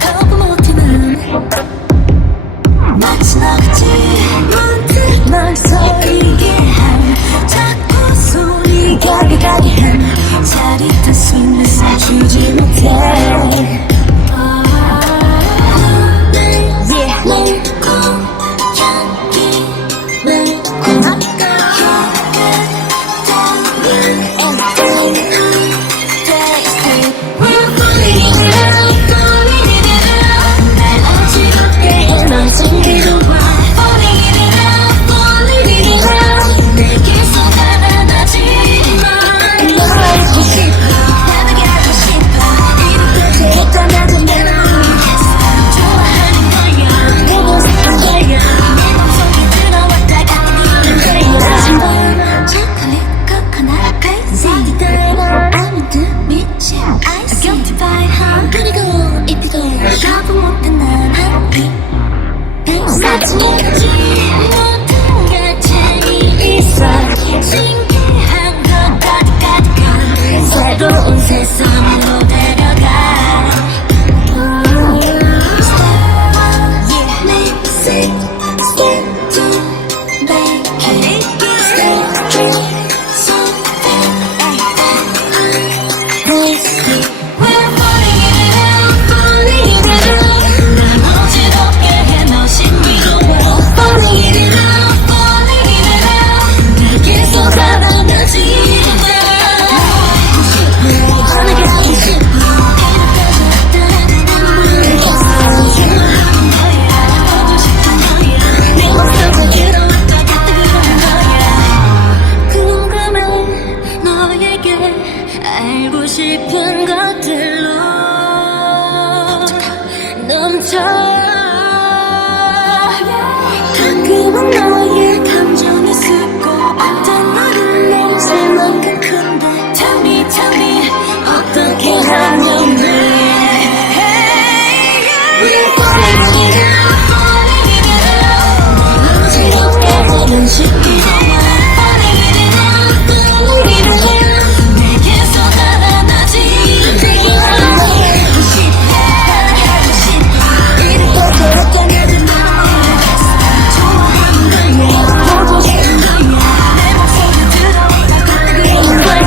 거부 못하는 마치 나같이 문득 널 서리게 한 자꾸 소리가 가게 한 짜릿한 숨을 쉬지 못해 신기한 것까지 가득한 새로운 세상으로 데려가 Step 2 make it Step 3 something We're falling in love, falling in love 난 어지럽게 해 너 신비로워 Falling in love, falling in love 내게 쏟아나지 알고 싶은 것들로 넘쳐 가끔은 너의 감정이 습고 어떤 너를 내릴 만큼 큰데 Tell me 어떻게 하면 돼 We're falling in love, falling in love 어지럽게 하는 신비로워 Falling in love, falling in love 내게 쏟아나지 하고 싶어 이를 꼭 그렇게 내지 마 좋아하는 거야 보고 싶은 거야 내 목소리 들어오라 그런 거야